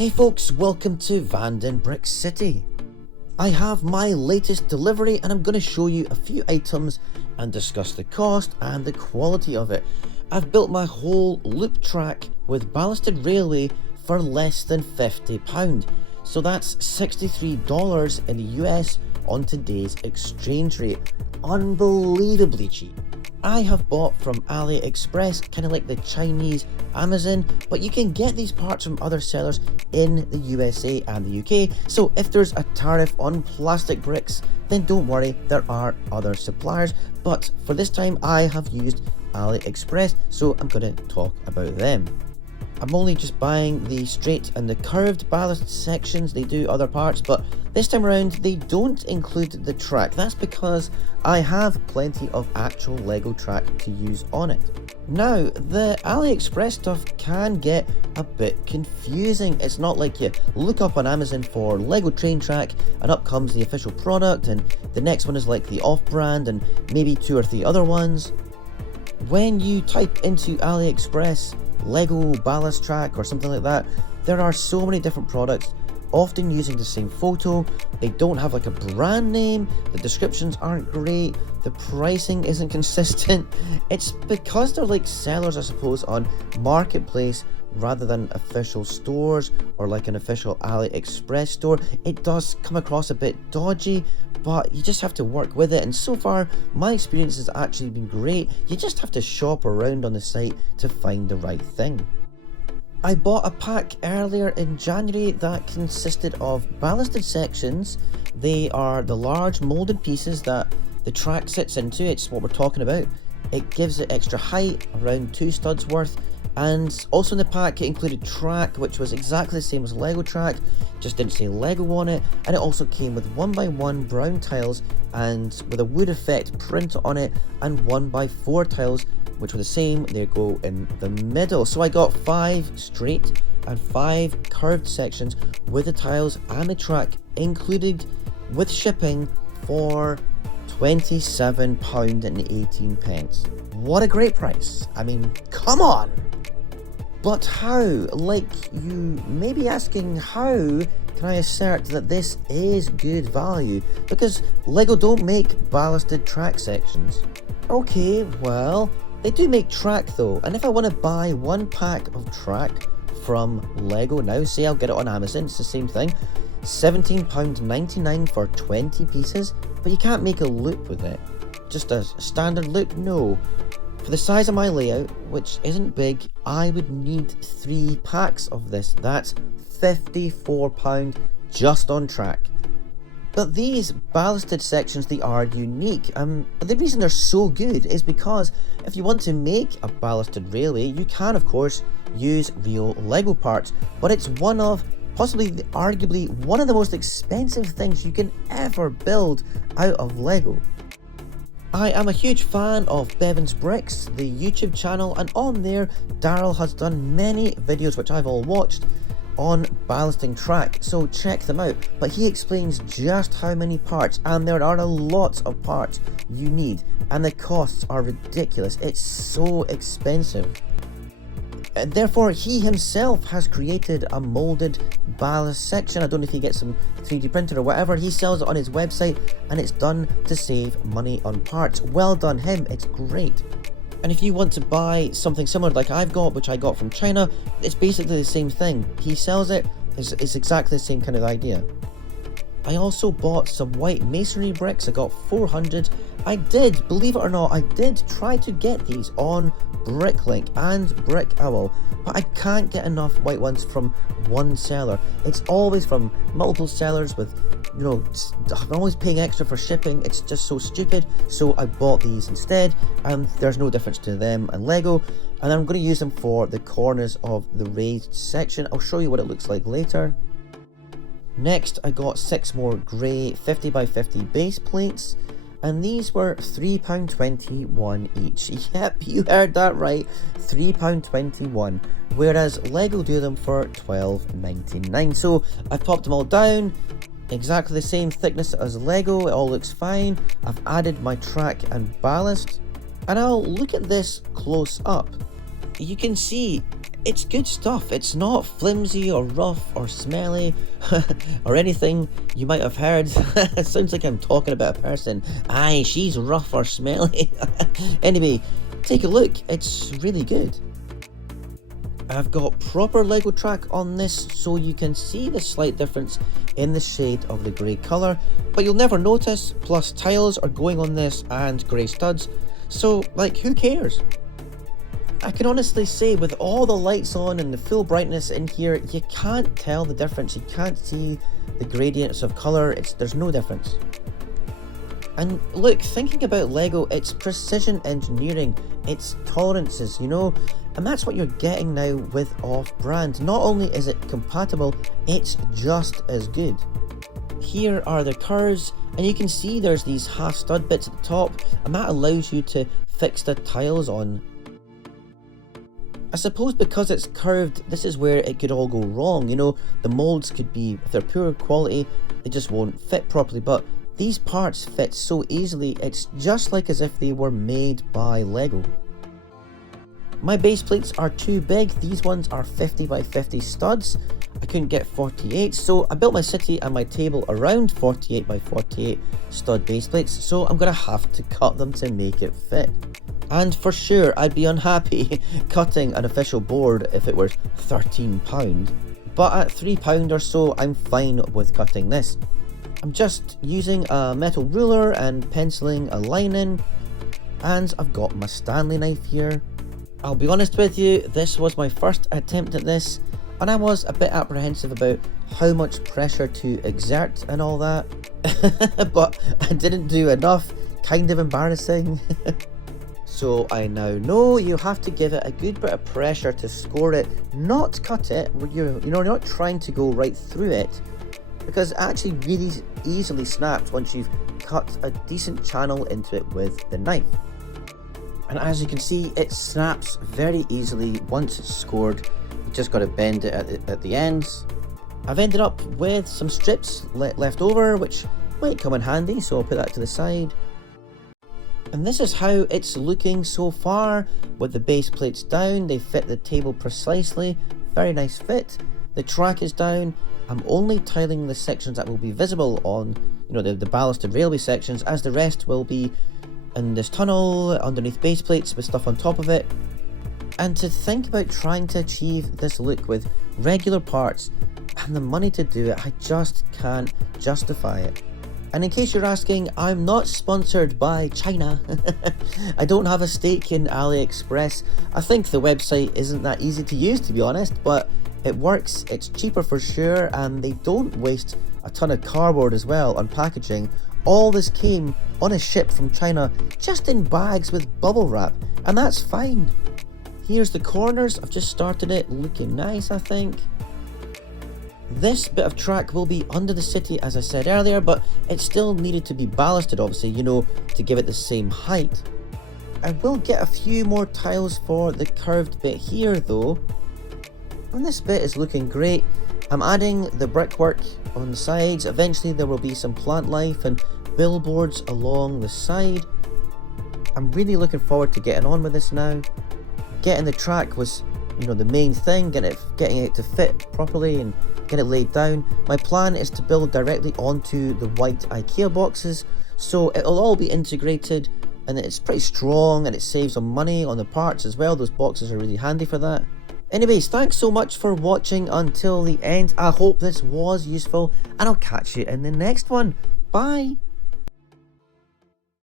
Hey folks, welcome to Vanden Brick City. I have my latest delivery and I'm going to show you a few items and discuss the cost and the quality of it. I've built my whole loop track with ballasted railway for less than £50. So that's $63 in the US on today's exchange rate. Unbelievably cheap. I have bought from AliExpress, kind of like the Chinese Amazon, but you can get these parts from other sellers in the USA and the UK. So if there's a tariff on plastic bricks, then don't worry, there are other suppliers. But for this time, I have used AliExpress, so I'm going to talk about them. I'm only just buying the straight and the curved ballast sections. They do other parts, but this time around they don't include the track. That's because I have plenty of actual Lego track to use on it. Now, the AliExpress stuff can get a bit confusing. It's not like you look up on Amazon for Lego train track and up comes the official product, and the next one is like the off-brand and maybe 2 or 3 other ones. When you type into AliExpress Lego ballast track or something like that, there are so many different products, often using the same photo. They don't have like a brand name, the descriptions aren't great, the pricing isn't consistent. It's because they're like sellers, I suppose, on Marketplace rather than official stores or like an official AliExpress store. It does come across a bit dodgy, but you just have to work with it, and so far my experience has actually been great. You just have to shop around on the site to find the right thing. I bought a pack earlier in January that consisted of ballasted sections. They are the large molded pieces that the track sits into. It's what we're talking about. It gives it extra height, around 2 studs worth. And also in the pack it included track, which was exactly the same as Lego track, just didn't say Lego on it. And it also came with 1x1 brown tiles and with a wood effect print on it, and 1x4 tiles which were the same. They go in the middle. So I got 5 straight and 5 curved sections with the tiles and the track included with shipping for £27.18. What a great price. I mean, come on! But how? Like, you may be asking, how can I assert that this is good value? Because Lego don't make ballasted track sections. Okay, well, they do make track though, and if I want to buy 1 pack of track from Lego now, say I'll get it on Amazon, it's the same thing, £17.99 for 20 pieces, but you can't make a loop with it. Just a standard loop? No. For the size of my layout, which isn't big, I would need 3 packs of this. That's £54 just on track. But these ballasted sections, they are unique. The reason they're so good is because if you want to make a ballasted railway, you can of course use real Lego parts, but it's one of, possibly arguably one of the most expensive things you can ever build out of Lego. I am a huge fan of Bevan's Bricks, the YouTube channel, and on there Daryl has done many videos which I've all watched on ballasting track, so check them out. But he explains just how many parts, and there are a lot of parts you need, and the costs are ridiculous. It's so expensive. And therefore he himself has created a molded ballast section. I don't know if he gets some 3D printer or whatever. He sells it on his website and it's done to save money on parts. Well done him, it's great. And if you want to buy something similar like I've got, which I got from China, it's basically the same thing. He sells it, it's exactly the same kind of idea. I also bought some white masonry bricks. I got 400. I did, believe it or not, I did try to get these on Bricklink and Brick Owl, but I can't get enough white ones from one seller. It's always from multiple sellers with, you know, I'm always paying extra for shipping. It's just so stupid. So I bought these instead, and there's no difference to them and Lego. And I'm going to use them for the corners of the raised section. I'll show you what it looks like later. Next, I got 6 more grey 50x50 base plates, and these were £3.21 each. Yep, you heard that right, £3.21, whereas Lego do them for £12.99. So I've popped them all down, exactly the same thickness as Lego, it all looks fine. I've added my track and ballast, and I'll look at this close up. You can see It's good stuff. It's not flimsy or rough or smelly or anything you might have heard. It sounds like I'm talking about a person. Aye, she's rough or smelly. Anyway, take a look. It's really good. I've got proper Lego track on this, so you can see the slight difference in the shade of the grey colour, but you'll never notice. Plus tiles are going on this and grey studs, so like, who cares? I can honestly say, with all the lights on and the full brightness in here, you can't tell the difference. You can't see the gradients of colour. There's no difference. And look, thinking about Lego, it's precision engineering, it's tolerances, you know, and that's what you're getting now with off-brand. Not only is it compatible, it's just as good. Here are the curves, and you can see there's these half stud bits at the top, and that allows you to fix the tiles on. I suppose because it's curved, this is where it could all go wrong, you know, the molds could be, if they're poor quality, they just won't fit properly, but these parts fit so easily, it's just like as if they were made by Lego. My base plates are too big. These ones are 50 by 50 studs. I couldn't get 48, so I built my city and my table around 48 by 48 stud base plates, so I'm gonna have to cut them to make it fit. And for sure, I'd be unhappy cutting an official board if it was £13, but at £3 or so, I'm fine with cutting this. I'm just using a metal ruler and penciling a line in, and I've got my Stanley knife here. I'll be honest with you, this was my first attempt at this, and I was a bit apprehensive about how much pressure to exert and all that, but I didn't do enough, kind of embarrassing. So I now know you have to give it a good bit of pressure to score it, not cut it. You're not trying to go right through it, because it actually really easily snaps once you've cut a decent channel into it with the knife. And as you can see, it snaps very easily once it's scored. You just got to bend it at the ends. I've ended up with some strips left over, which might come in handy, so I'll put that to the side. And this is how it's looking so far, with the base plates down. They fit the table precisely, very nice fit. The track is down. I'm only tiling the sections that will be visible on, the ballasted railway sections, as the rest will be in this tunnel underneath base plates with stuff on top of it. And to think about trying to achieve this look with regular parts and the money to do it, I just can't justify it. And in case you're asking, I'm not sponsored by China. I don't have a stake in AliExpress. I think the website isn't that easy to use, to be honest, but it works, it's cheaper for sure, and they don't waste a ton of cardboard as well on packaging. All this came on a ship from China, just in bags with bubble wrap, and that's fine. Here's the corners. I've just started it, looking nice, I think. This bit of track will be under the city, as I said earlier, but it still needed to be ballasted, obviously, to give it the same height. I will get a few more tiles for the curved bit here though, and this bit is looking great. I'm adding the brickwork on the sides. Eventually there will be some plant life and billboards along the side. I'm really looking forward to getting on with this now. Getting the track was, the main thing, getting it to fit properly and get it laid down. My plan is to build directly onto the white IKEA boxes, so it'll all be integrated, and it's pretty strong and it saves on money on the parts as well. Those boxes are really handy for that. Anyways, thanks so much for watching until the end. I hope this was useful, and I'll catch you in the next one. Bye!